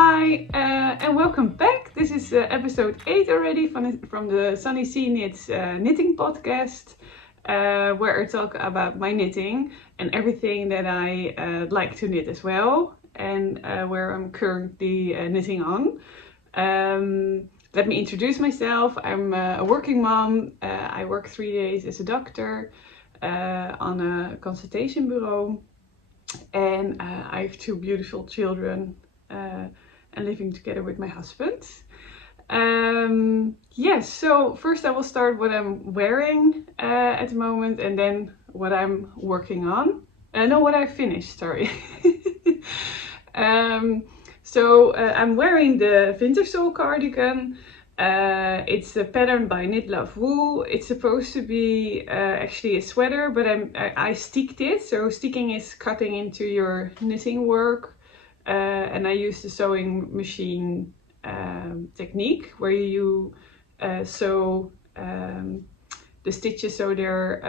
Hi and welcome back. This is episode 8 already from the Sunny Sea Knits knitting podcast, where I talk about my knitting and everything that I like to knit as well, and where I'm currently knitting on. Let me introduce myself. I'm a working mom. I work 3 days as a doctor on a consultation bureau, and I have 2 beautiful children. And living together with my husband. Yes, so first I will start what I'm wearing at the moment, and then what I'm working on. No, what I finished, sorry. I'm wearing the Vintersol cardigan. It's a pattern by Knit Love Wool. It's supposed to be actually a sweater, but I sticked it. So sticking is cutting into your knitting work. And I use the sewing machine technique where you sew the stitches so they're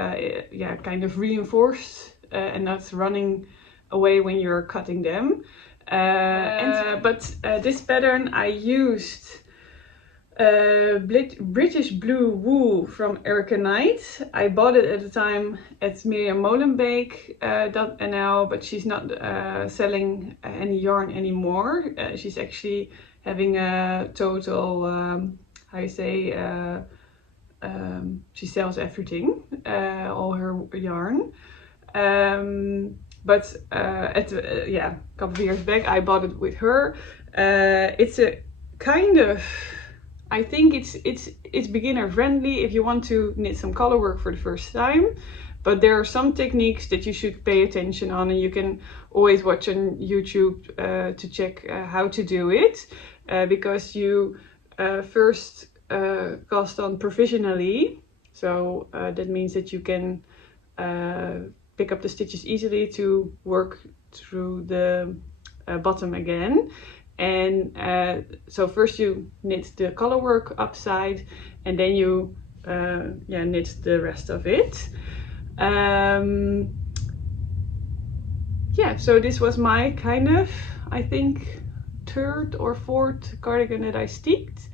kind of reinforced and not running away when you're cutting them. But this pattern I used British blue wool from Erica Knight. I bought it at the time at Miriam Molenbeek.nl, but she's not selling any yarn anymore. She's actually having a total, she sells everything, all her yarn. But a couple of years back I bought it with her. It's a kind of, I think it's beginner friendly if you want to knit some color work for the first time, but there are some techniques that you should pay attention on, and you can always watch on YouTube to check how to do it, because you first cast on provisionally, so that means that you can pick up the stitches easily to work through the bottom again. And so first you knit the color work upside, and then you knit the rest of it. So this was my kind of, I think, 3rd or 4th cardigan that I sticked,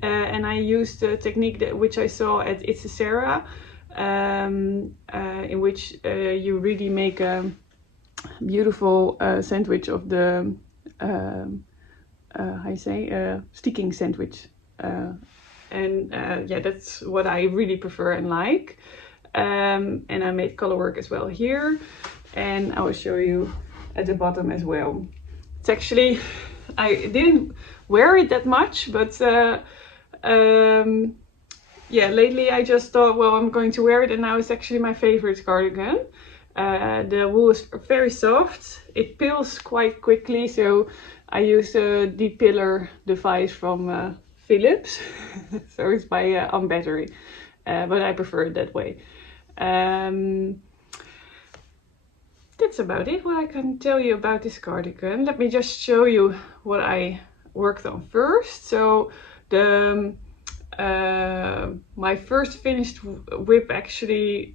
and I used the technique which I saw at It's a Sarah, in which you really make a beautiful sandwich of the sticking sandwich, that's what I really prefer and like, and I made color work as well here, and I will show you at the bottom as well. It's actually, I didn't wear it that much, but lately I just thought, well, I'm going to wear it, and now it's actually my favorite cardigan. The wool is very soft, it pills quite quickly, so I use a depiller device from Philips, so it's on battery, but I prefer it that way. That's about it, what I can tell you about this cardigan. Let me just show you what I worked on first. So my first finished whip actually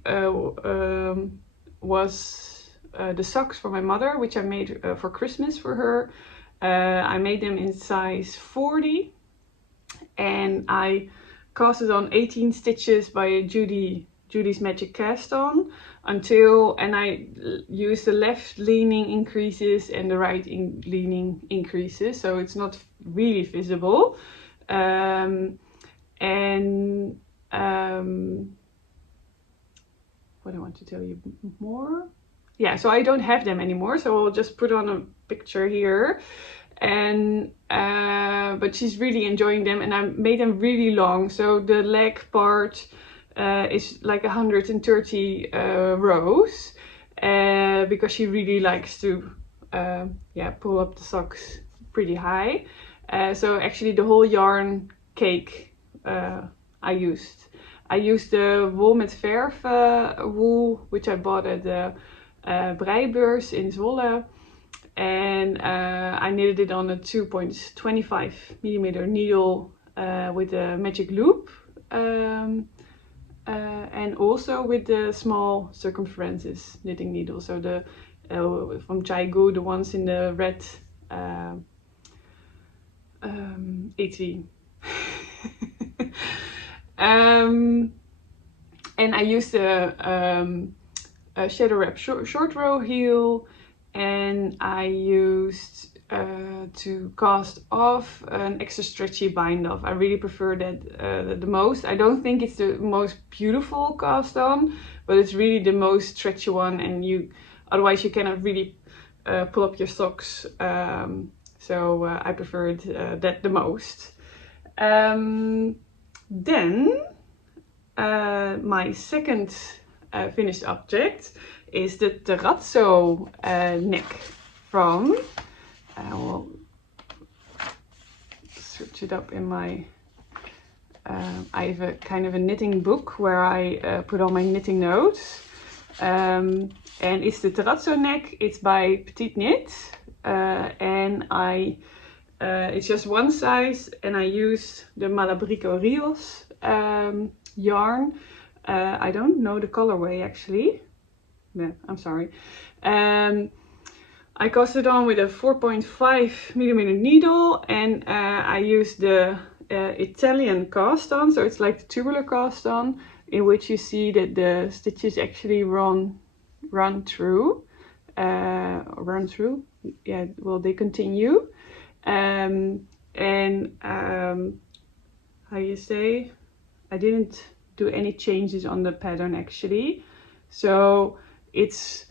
was the socks for my mother, which I made for Christmas for her. I made them in size 40, and I casted on 18 stitches by Judy's Magic Cast On and I used the left leaning increases and the right leaning increases, so it's not really visible. What I want to tell you more. Yeah, so I don't have them anymore, so I'll just put on a picture here. And but she's really enjoying them, and I made them really long. So the leg part is like 130 rows, because she really likes to pull up the socks pretty high. So actually the whole yarn cake I used the wool met verve wool, which I bought at the breibeurs in Zwolle, and I knitted it on a 2.25 millimeter needle with a magic loop, and also with the small circumferences knitting needle, so the from Chaigu, the ones in the red 80. And I used a shadow wrap short row heel, and I used to cast off an extra stretchy bind off. I really prefer that the most. I don't think it's the most beautiful cast on, but it's really the most stretchy one, and otherwise you cannot really pull up your socks. So I preferred that the most. Then my second finished object is the Terrazzo neck from, I will search it up in my, I have a kind of a knitting book where I put all my knitting notes. And it's the Terrazzo neck. It's by Petiteknit, and it's just one size, and I use the Malabrigo rios yarn. I don't know the colorway actually. No, I'm sorry. I cast it on with a 4.5mm needle, and I use the Italian cast on, so it's like the tubular cast on, in which you see that the stitches actually run through. Yeah, well, they continue. How you say? I didn't do any changes on the pattern actually, so it's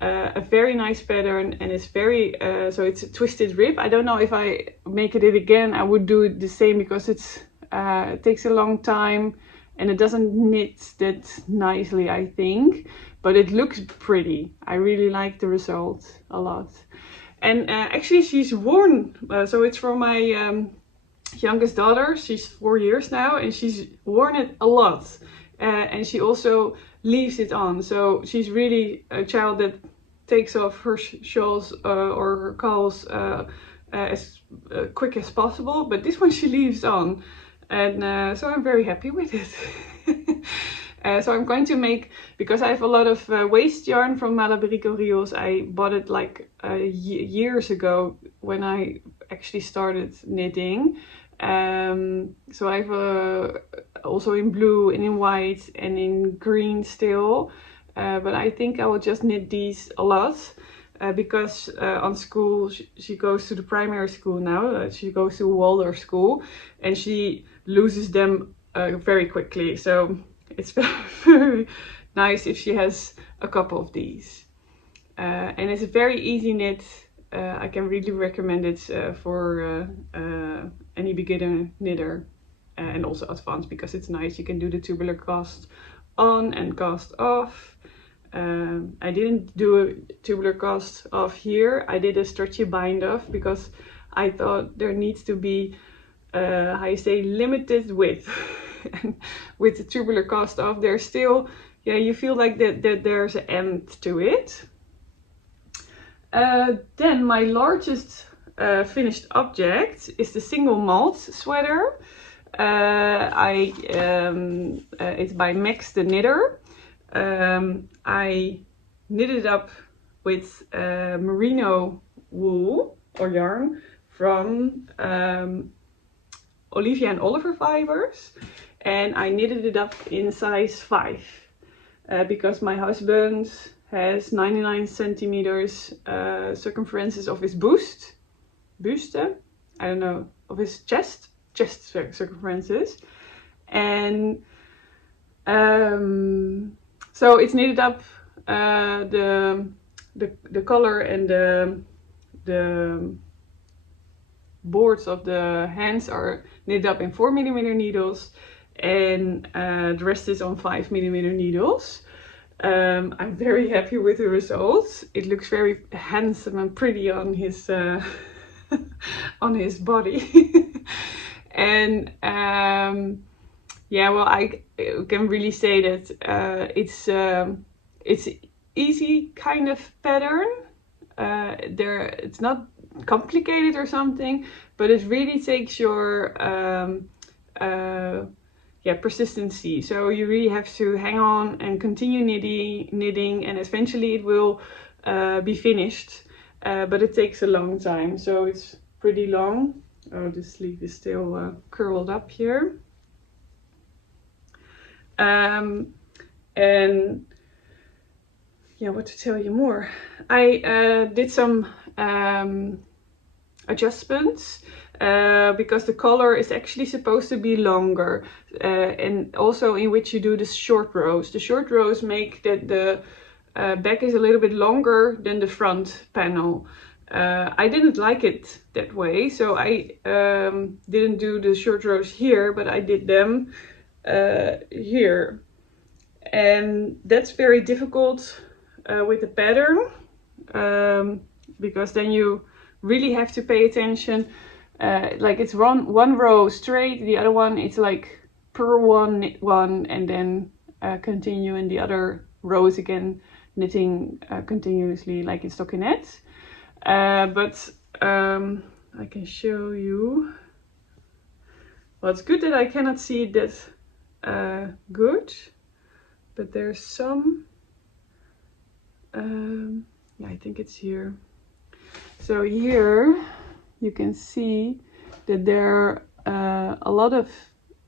a very nice pattern, and it's very so it's a twisted rib. I don't know if I make it again I would do it the same, because it takes a long time and it doesn't knit that nicely, I think, but it looks pretty. I really like the result a lot. And actually she's worn, so it's from my youngest daughter. She's 4 years now, and she's worn it a lot, and she also leaves it on. So she's really a child that takes off her shawls or her cowls as quick as possible, but this one she leaves on, and so I'm very happy with it. So I'm going to make, because I have a lot of waste yarn from Malabrigo Rios. I bought it like years ago when I actually started knitting. So I have also in blue and in white and in green still. But I think I will just knit these a lot because on school, she goes to the primary school now. She goes to Waldorf school, and she loses them very quickly. So it's very nice if she has a couple of these. And it's a very easy knit. I can really recommend it for any beginner knitter, and also advanced, because it's nice. You can do the tubular cast on and cast off. I didn't do a tubular cast off here. I did a stretchy bind off because I thought there needs to be how you say, limited width. And with the tubular cast off, there's still, yeah, you feel like that there's an end to it. Then my largest finished object is the single Malt sweater. It's by Max the Knitter. I knitted it up with merino wool or yarn from Olivia and Oliver fibers, and I knitted it up in size 5 because my husband has 99 centimeters circumferences of his buste, I don't know, of his chest circumferences, and so it's knitted up. The collar and the boards of the hands are knitted up in 4mm needles, and the rest is on 5mm needles. I'm very happy with the results. It looks very handsome and pretty on his on his body. And yeah, well, I can really say that it's easy kind of pattern. It's not complicated or something, but it really takes your persistency. So you really have to hang on and continue knitting, and eventually it will be finished. But it takes a long time, so it's pretty long. Oh, the sleeve is still curled up here. And yeah, what to tell you more? I did some adjustments because the collar is actually supposed to be longer, and also in which you do the short rows. The short rows make that the back is a little bit longer than the front panel. I didn't like it that way, so I didn't do the short rows here, but I did them here. And that's very difficult with the pattern, because then you really have to pay attention. Like it's one row straight, the other one it's like per one, knit one, and then continue in the other rows again, knitting continuously like in stockinette. But I can show you. Well, it's good that I cannot see it that good, but there's some, yeah, I think it's here. So here you can see that there are a lot of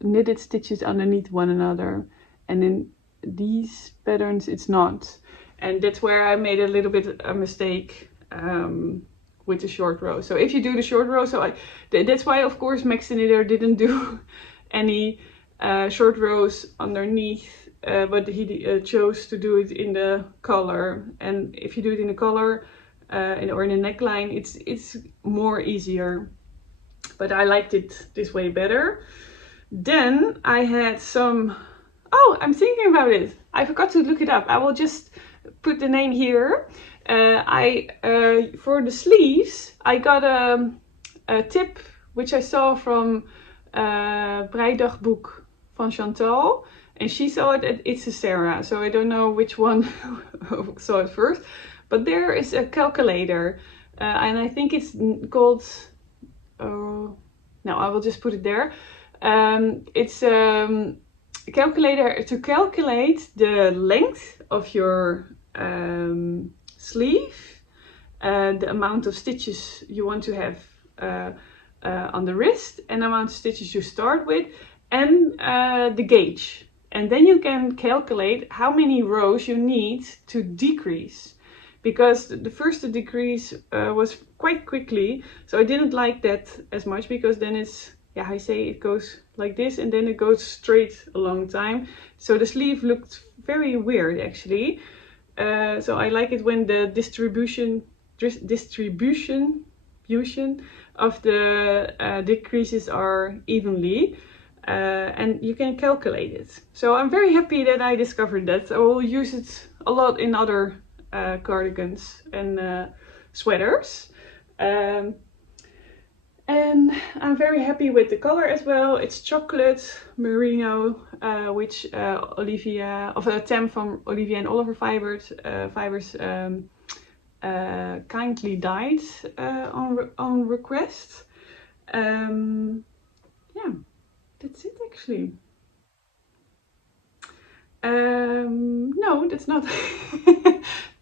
knitted stitches underneath one another, and in these patterns it's not. And that's where I made a little bit a mistake with the short row. So if you do the short row, so that's why of course Max the Knitter didn't do any short rows underneath, but he chose to do it in the collar. And if you do it in the collar or in the neckline, it's more easier. But I liked it this way better. Then I had some, oh, I'm thinking about it. I forgot to look it up. I will just put the name here. For the sleeves, I got a tip which I saw from Breidagboek van Chantal, and she saw it at It's a Sarah. So I don't know which one saw it first, but there is a calculator, and I think it's called. No, I will just put it there. It's a calculator to calculate the length of your sleeve, the amount of stitches you want to have on the wrist, and the amount of stitches you start with, and the gauge. And then you can calculate how many rows you need to decrease, because the first decrease was quite quickly, so I didn't like that as much, because then it's, yeah, I say it goes like this and then it goes straight a long time. So the sleeve looked very weird actually. So I like it when the distribution of the decreases are evenly, and you can calculate it. So I'm very happy that I discovered that. I will use it a lot in other cardigans and sweaters. And I'm very happy with the color as well. It's chocolate merino, which Olivia, of a Tem from Olivia and Oliver Fibers kindly dyed on request. Yeah, that's it actually. No, that's not.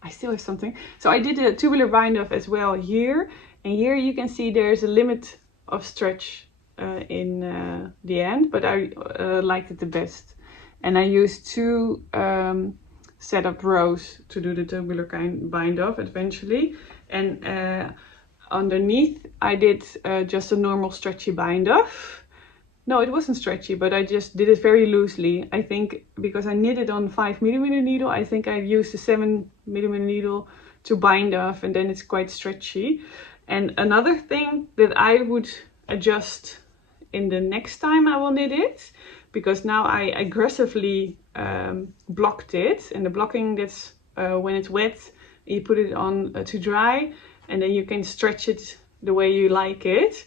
I still have something. So I did a tubular bind off as well here. And here you can see there's a limit of stretch in the end, but I liked it the best. And I used two setup rows to do the tubular bind off eventually. And underneath I did just a normal stretchy bind off. No, it wasn't stretchy, but I just did it very loosely. I think because I knitted on 5mm needle, I think I used a 7mm needle to bind off, and then it's quite stretchy. And another thing that I would adjust in the next time I will knit it, because now I aggressively blocked it, and the blocking, that's when it's wet, you put it on to dry, and then you can stretch it the way you like it.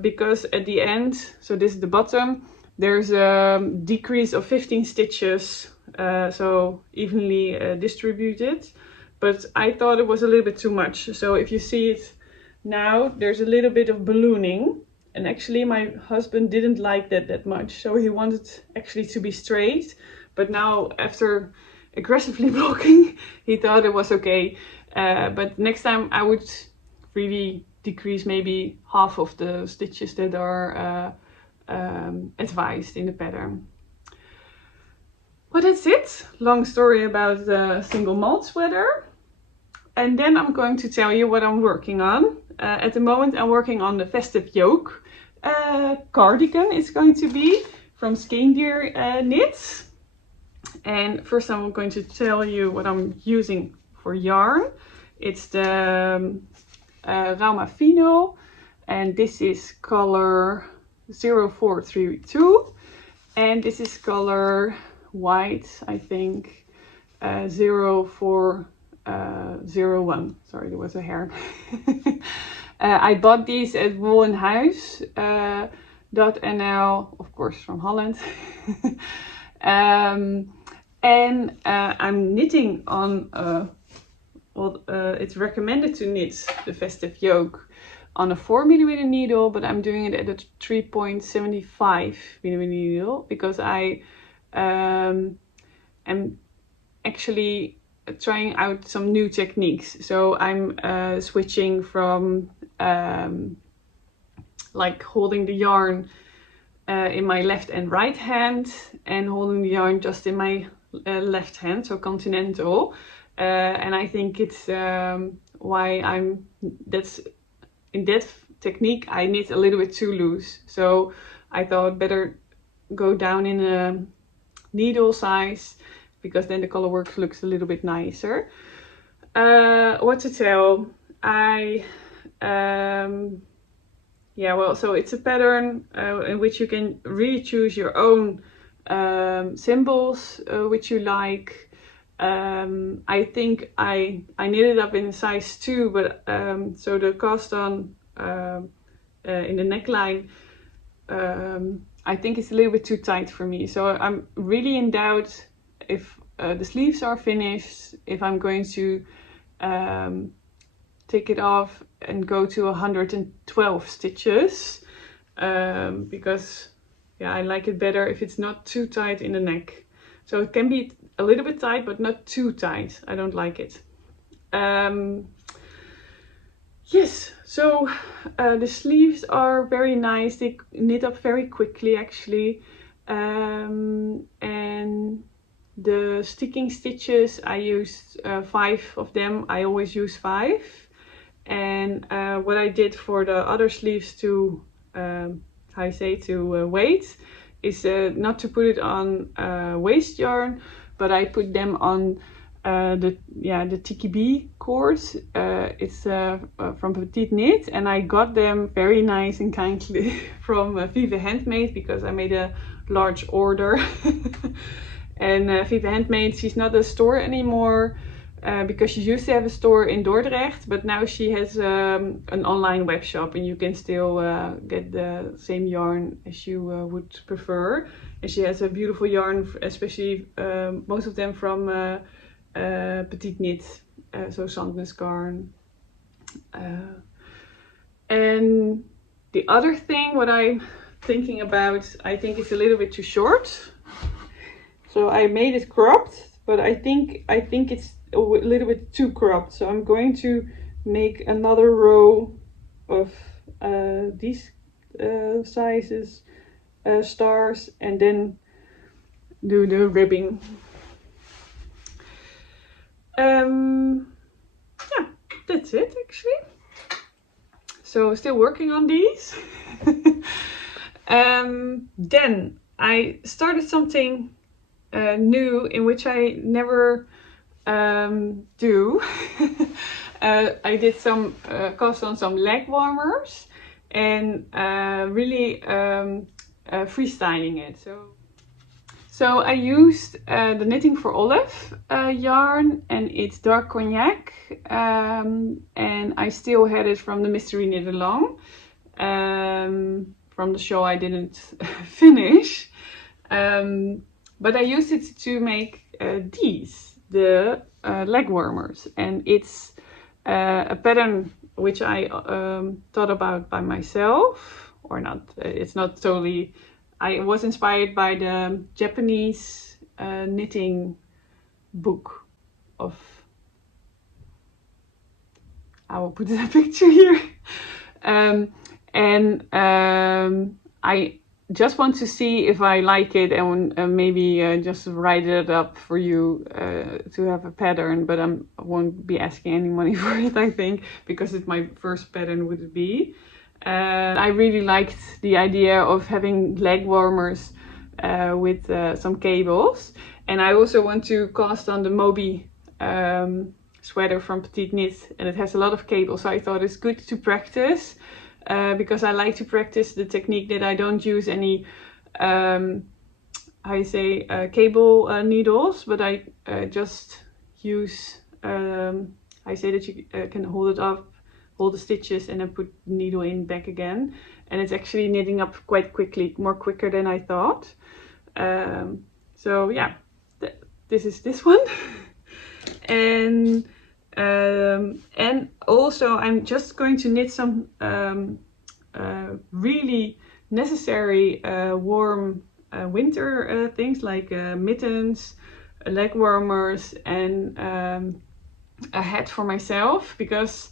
Because at the end, so this is the bottom, there's a decrease of 15 stitches, so evenly distributed. But I thought it was a little bit too much. So if you see it now, there's a little bit of ballooning. And actually my husband didn't like that much. So he wanted actually to be straight. But now after aggressively blocking, he thought it was okay. But next time I would really decrease maybe half of the stitches that are advised in the pattern. But that's it. Long story about the single malt sweater. And then I'm going to tell you what I'm working on. At the moment I'm working on the Festive Yolk cardigan. It's going to be from Skeindeer knits. And first I'm going to tell you what I'm using for yarn. It's the Rauma finull, and this is color 0432, and this is color white, I think, 0401. Sorry, there was a hair. I bought these at woolenhuis.nl, of course from Holland. And I'm knitting on, it's recommended to knit the Festive Yolk on a 4mm needle, but I'm doing it at a 3.75mm needle because I am actually trying out some new techniques. So I'm switching from like holding the yarn in my left and right hand, and holding the yarn just in my left hand, so continental. And I think it's why in that technique I knit a little bit too loose. So I thought better go down in a needle size, because then the color work looks a little bit nicer. What to tell? So it's a pattern in which you can really choose your own symbols which you like. I think I knit it up in size 2, but so the cast on in the neckline I think it's a little bit too tight for me. So I'm really in doubt if the sleeves are finished, if I'm going to take it off and go to 112 stitches, because I like it better if it's not too tight in the neck. So it can be a little bit tight, but not too tight. I don't like it. Yes, so the sleeves are very nice. They knit up very quickly actually. And the sticking stitches, I used 5 of them. I always use 5. And what I did for the other sleeves to weight is not to put it on waste yarn, but I put them on the TKB cords. It's from Petiteknit, and I got them very nice and kindly from Vive Handmade, because I made a large order. And Vive Handmade, she's not a store anymore, because she used to have a store in Dordrecht, but now she has an online web shop, and you can still get the same yarn as you would prefer. And she has a beautiful yarn, especially most of them from Petiteknit, so Sandnesgarn. And the other thing, what I'm thinking about, I think it's a little bit too short. So I made it cropped, but I think it's a little bit too cropped. So I'm going to make another row of these sizes stars, and then do the ribbing. Yeah, that's it actually. So still working on these. Then I started something new, in which I never do. I did some cast on some leg warmers, and really freestyling it. So I used the Knitting for Olive yarn, and it's dark cognac, and I still had it from the Mystery Knit Along, from the show I didn't finish, but I used it to make the leg warmers, and it's a pattern which I thought about by myself, or not. It's not totally. I was inspired by the Japanese knitting book of. I will put a picture here I just want to see if I like it, and maybe just write it up for you to have a pattern, but I won't be asking any money for it, I think, because it's my first pattern would be. I really liked the idea of having leg warmers with some cables, and I also want to cast on the Moby sweater from Petiteknit, and it has a lot of cables, so I thought it's good to practice. Because I like to practice the technique that I don't use any, cable needles, but I just use, I say that you can hold it up, hold the stitches, and then put the needle in back again. And it's actually knitting up quite quickly, more quicker than I thought. So yeah, this is this one. And also I'm just going to knit some really necessary warm winter things like mittens, leg warmers, and a hat for myself, because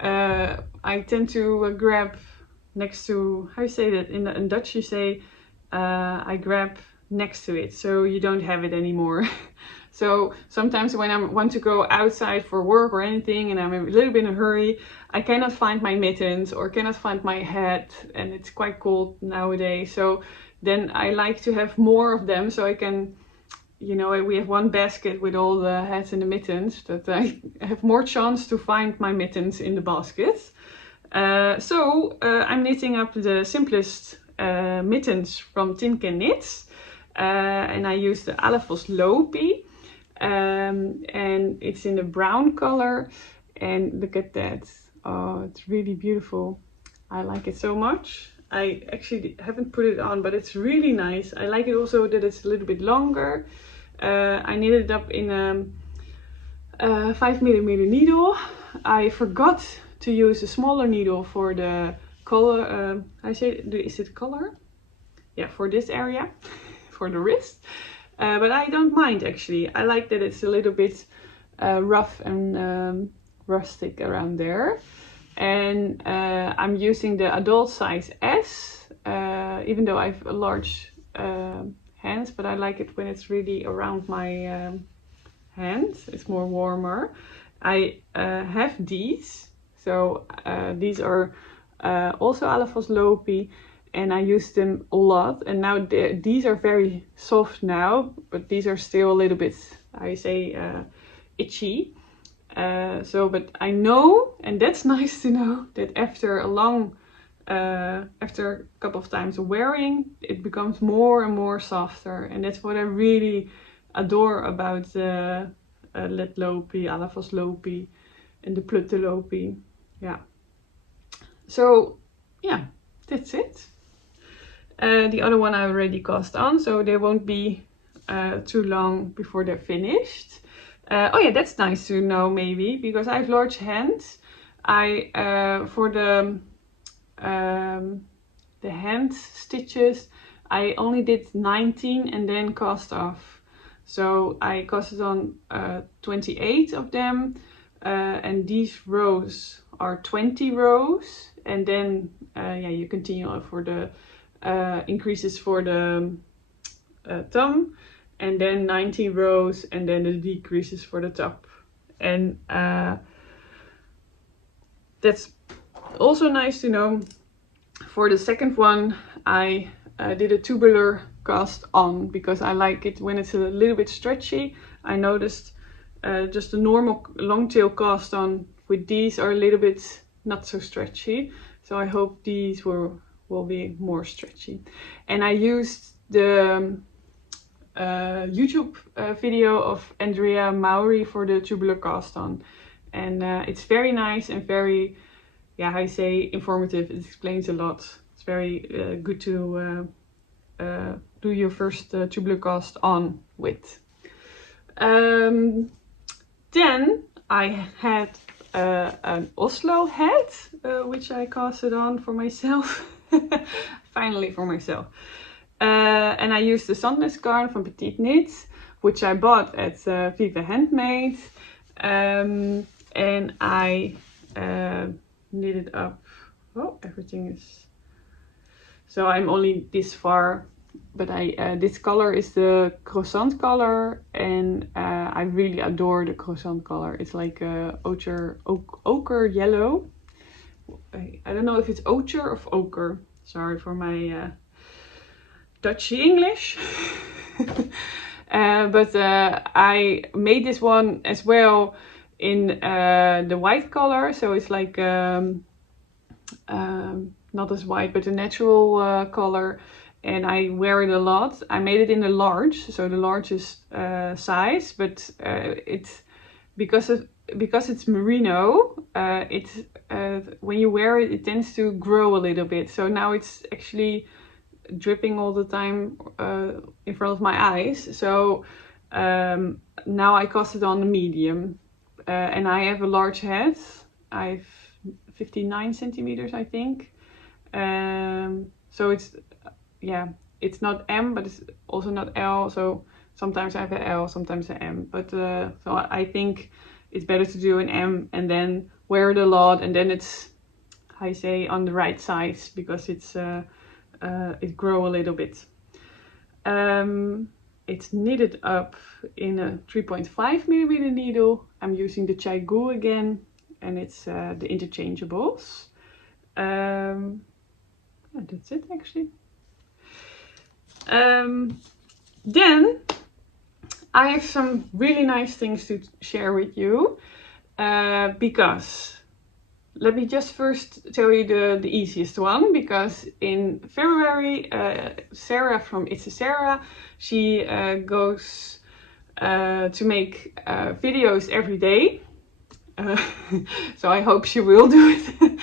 I tend to grab next to, how you say that in Dutch, you say I grab next to it, so you don't have it anymore. So sometimes when I want to go outside for work or anything and I'm a little bit in a hurry, I cannot find my mittens or cannot find my hat, and it's quite cold nowadays. So then I like to have more of them, so I can, you know, we have one basket with all the hats and the mittens, that I have more chance to find my mittens in the basket. So I'm knitting up the simplest mittens from Petiteknit, and I use the Alafoss lopi. And it's in a brown color, and look at that. Oh, it's really beautiful. I like it so much. I actually haven't put it on, but it's really nice. I like it also that it's a little bit longer. I knitted it up in a 5mm needle. I forgot to use a smaller needle for the color. Is it color? Yeah, for this area, for the wrist. But I don't mind, actually. I like that it's a little bit rough and rustic around there. And I'm using the adult size S, even though I have a large hands, but I like it when it's really around my hands. It's more warmer. I have these. So these are also Alafoss lopi. And I use them a lot, and now these are very soft now, but these are still a little bit, I say, itchy. But I know, and that's nice to know, that after a couple of times of wearing, it becomes more and more softer, and that's what I really adore about the Let lopi, Alafoss lopi, and the Plutte lopi. Yeah. So yeah, that's it. The other one I already cast on, so they won't be too long before they're finished. Oh yeah, that's nice to know, maybe, because I have large hands. For the hand stitches, I only did 19 and then cast off. So I casted on 28 of them, and these rows are 20 rows, and then yeah, you continue for the increases for the thumb, and then 90 rows, and then the decreases for the top. And that's also nice to know. For the second one, I did a tubular cast on, because I like it when it's a little bit stretchy. I noticed just a normal long tail cast on with these are a little bit not so stretchy, so I hope these will be more stretchy. And I used the YouTube video of Andrea Maury for the tubular cast on, and it's very nice and very, yeah, I say informative. It explains a lot. It's very good to do your first tubular cast on with. Then I had an Oslo hat, which I casted on for myself. Finally for myself. And I used the Sandnes garn from Petiteknit, which I bought at Viva Handmade. And I knitted up Oh, everything is, so I'm only this far, but this color is the croissant color, and I really adore the croissant color. It's like ochre yellow. I don't know if it's ochre or ochre. Sorry for my Dutchy English. But I made this one as well in the white color, so it's like not as white, but a natural color, and I wear it a lot. I made it in the large, so the largest size, but it's because it's merino. It's when you wear it, it tends to grow a little bit. So now it's actually dripping all the time in front of my eyes. So now I cast it on the medium, and I have a large head. I've 59 centimeters, I think. So it's, yeah, it's not M, but it's also not L. So sometimes I have an L, sometimes an M. But so I think it's better to do an M and then wear it a lot, and then it's, I say, on the right size, because it's it grow a little bit. It's knitted up in a 3.5 millimeter needle. I'm using the Chai Gu again, and it's the interchangeables. Yeah, that's it actually. Then I have some really nice things to share with you, because let me just first tell you the easiest one, because in February, Sarah from It's a Sarah, she goes to make videos every day. So I hope she will do it.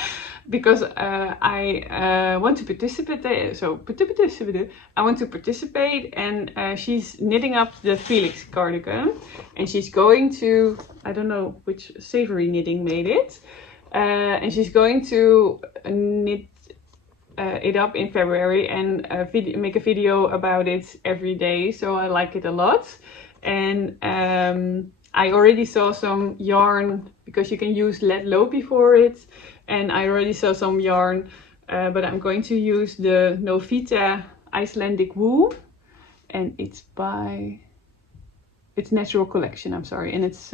Because I want to participate. I want to participate, and she's knitting up the Felix cardigan, and she's going to, I don't know which Savory Knitting made it, and she's going to knit it up in February and make a video about it every day. So I like it a lot, and I already saw some yarn, because you can use lead lopi for it. And I already saw some yarn, but I'm going to use the Novita Icelandic wool, and it's by, it's Natural Collection, I'm sorry, and it's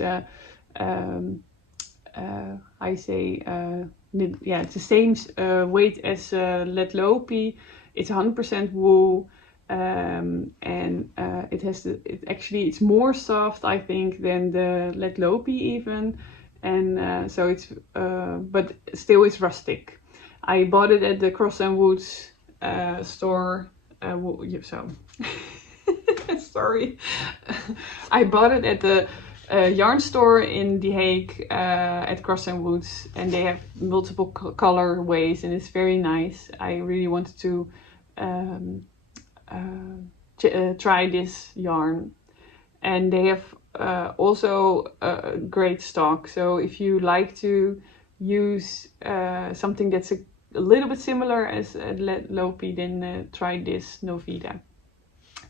I say yeah, it's the same weight as lead lopi. It's 100% wool, and it has it's more soft, I think, than the lead lopi even. And so it's, but still it's rustic. I bought it at the Cross and Woods store. So, sorry. I bought it at the yarn store in The Hague at Cross and Woods, and they have multiple colorways, and it's very nice. I really wanted to try this yarn, and they have also great stock. So if you like to use something that's a little bit similar as lead lopi, then try this Novita,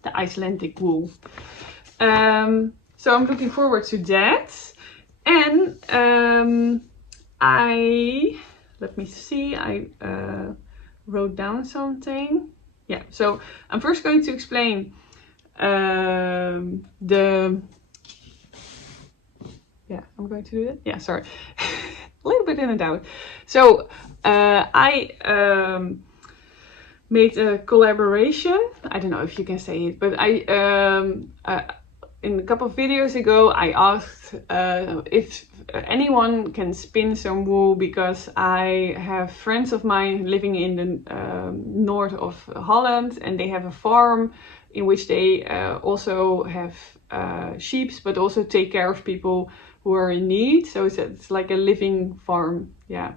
the Icelandic wool. So I'm looking forward to that. And let me see, I wrote down something. Yeah, so I'm first going to explain I'm going to do that. Yeah, sorry. A little bit in and out. So I made a collaboration. I don't know if you can say it, but in a couple of videos ago, I asked if anyone can spin some wool, because I have friends of mine living in the north of Holland, and they have a farm in which they also have sheep, but also take care of people who are in need. So it's like a living farm, yeah.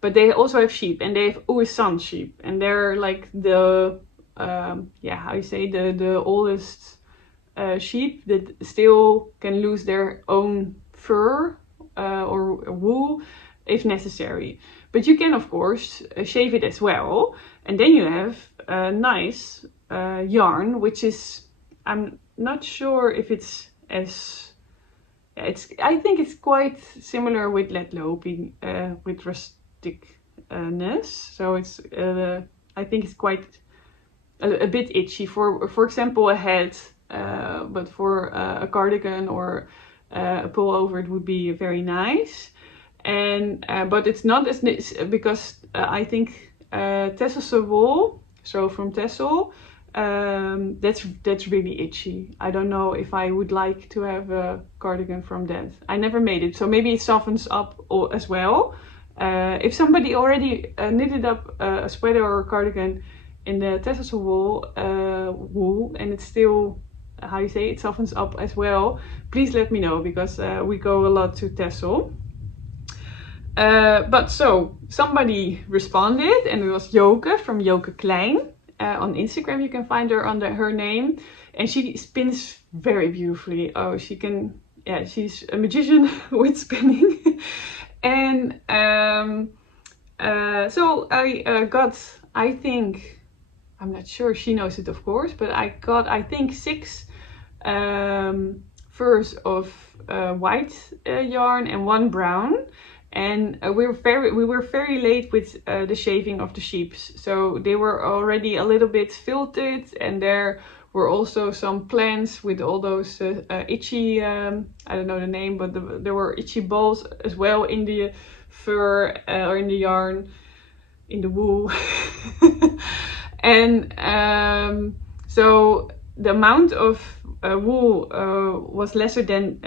But they also have sheep, and they have Ouessant sheep, and they're like the how you say, the oldest sheep that still can lose their own fur or wool if necessary. But you can of course shave it as well, and then you have a nice yarn, which is, I'm not sure if it's as I think it's quite similar with let lopi, with rusticness. So it's I think it's quite a bit itchy for example a hat, but for a cardigan or a pullover it would be very nice. And but it's not as nice because I think Terrazzo wool, so from Texel, that's really itchy. I don't know if I would like to have a cardigan from that. I never made it, so maybe it softens up as well. If somebody already knitted up a sweater or a cardigan in the Terrazzo wool and it's still, how you say, it softens up as well, please let me know, because we go a lot to Texel. But so somebody responded, and it was Yoke from Yoke Klein. On Instagram you can find her under her name, and she spins very beautifully. Oh, she can, yeah, she's a magician with spinning. And so I got, I think, I'm not sure she knows it of course, but I got, I think, 6 furs of white yarn and 1 brown. And we were very late with the shaving of the sheeps, so they were already a little bit filtered, and there were also some plants with all those itchy, I don't know the name, but there were itchy balls as well in the fur or in the yarn, in the wool. And so the amount of wool was lesser than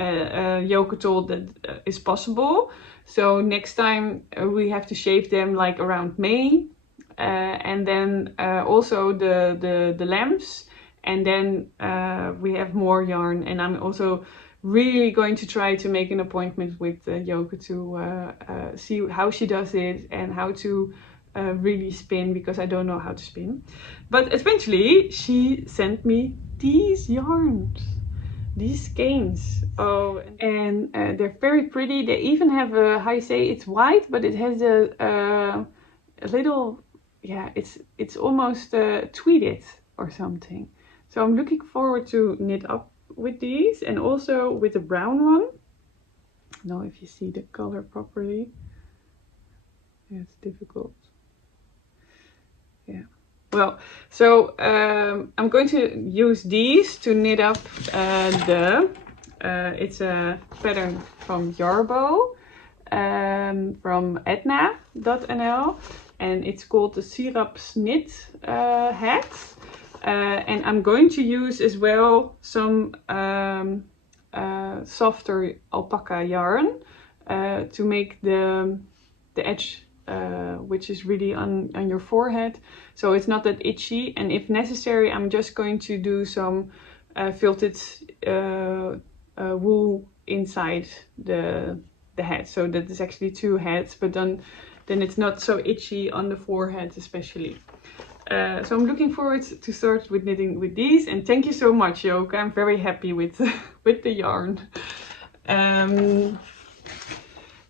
Yoke told that is possible. So next time we have to shave them like around May, and then also the lambs, and then we have more yarn. And I'm also really going to try to make an appointment with Yoke to see how she does it and how to really spin, because I don't know how to spin. But eventually she sent me these yarns. These skeins, oh, and they're very pretty. They even have a, how you say, it's white, but it has a little, yeah, it's almost tweeded or something. So I'm looking forward to knit up with these, and also with the brown one. I don't know if you see the color properly. Yeah, it's difficult. Yeah. Well, so I'm going to use these to knit up it's a pattern from Jarbo, from etna.nl, and it's called the Syrups Knit hat. And I'm going to use as well some softer alpaca yarn to make the edge, which is really on your forehead, so it's not that itchy. And if necessary, I'm just going to do some filtered wool inside the head, so that is actually 2 heads, but then it's not so itchy on the forehead especially. So I'm looking forward to start with knitting with these, and thank you so much, Yoke. I'm very happy with the yarn.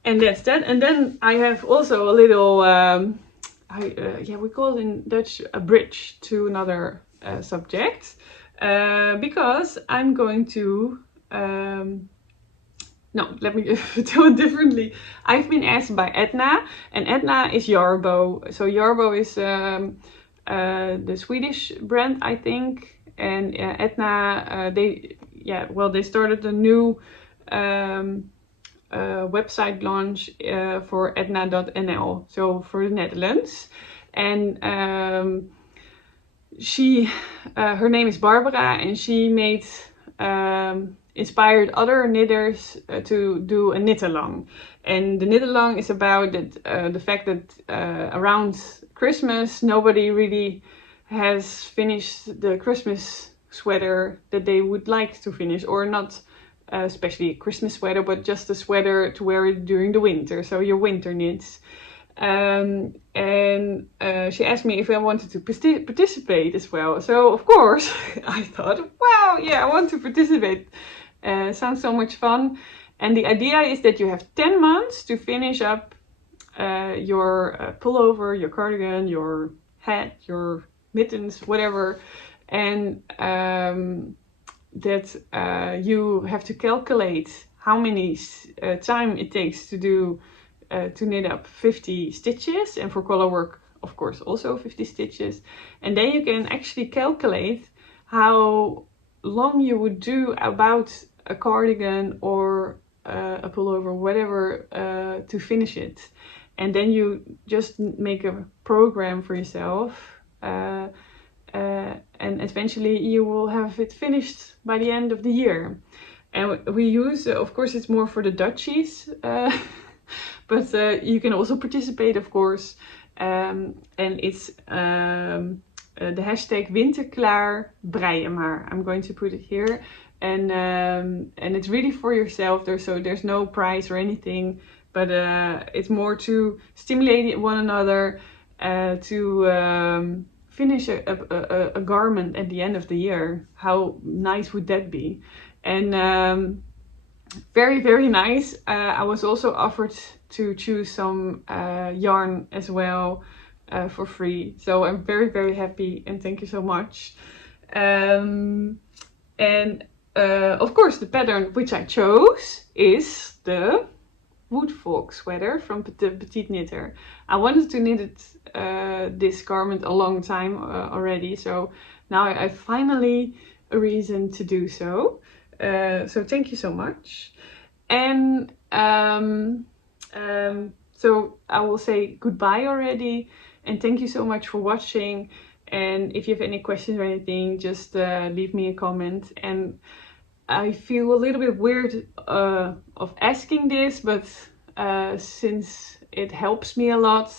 And that's that. And then I have also a little, yeah, we call it in Dutch a bridge to another subject, because I'm going to, no, let me do it differently. I've been asked by Etna, and Etna is Jarbo. So Jarbo is the Swedish brand, I think, and Etna, they started a new website launch for etna.nl, so for the Netherlands. And her name is Barbara, and she made inspired other knitters to do a knit-along. And the knit-along is about the fact that around Christmas nobody really has finished the Christmas sweater that they would like to finish, or not especially a Christmas sweater, but just a sweater to wear it during the winter, so your winter knits. And she asked me if I wanted to participate as well. So of course I thought, wow, yeah, I want to participate. Sounds so much fun. And the idea is that you have 10 months to finish up your pullover, your cardigan, your hat, your mittens, whatever. And that you have to calculate how many time it takes to do to knit up 50 stitches, and for color work of course also 50 stitches. And then you can actually calculate how long you would do about a cardigan or a pullover, whatever, to finish it. And then you just make a program for yourself, and eventually you will have it finished by the end of the year. And we use, of course it's more for the Dutchies, but you can also participate, of course. And it's the hashtag winterklaar breien maar. I'm going to put it here. And it's really for yourself. There's no prize or anything, but it's more to stimulate one another to finish a garment at the end of the year. How nice would that be? And very, very nice. I was also offered to choose some yarn as well for free. So I'm very, very happy, and thank you so much. And of course the pattern which I chose is the woodfolk sweater from the Petite knitter. I wanted to knit it, this garment a long time already, so now I finally a reason to do so. So thank you so much. And so I will say goodbye already, and thank you so much for watching. And if you have any questions or anything, just leave me a comment. And I feel a little bit weird of asking this, but since it helps me a lot,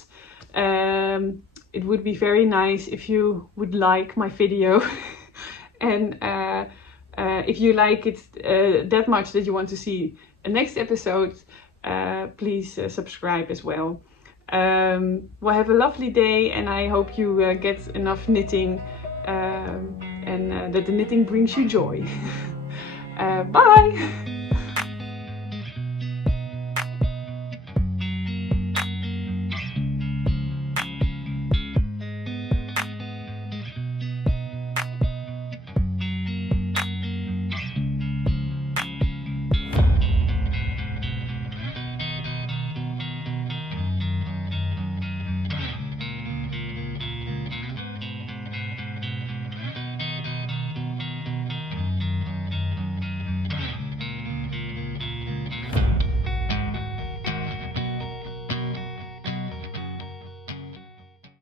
it would be very nice if you would like my video. And if you like it that much that you want to see a next episode, please subscribe as well. Well, have a lovely day, and I hope you get enough knitting, and that the knitting brings you joy. Bye!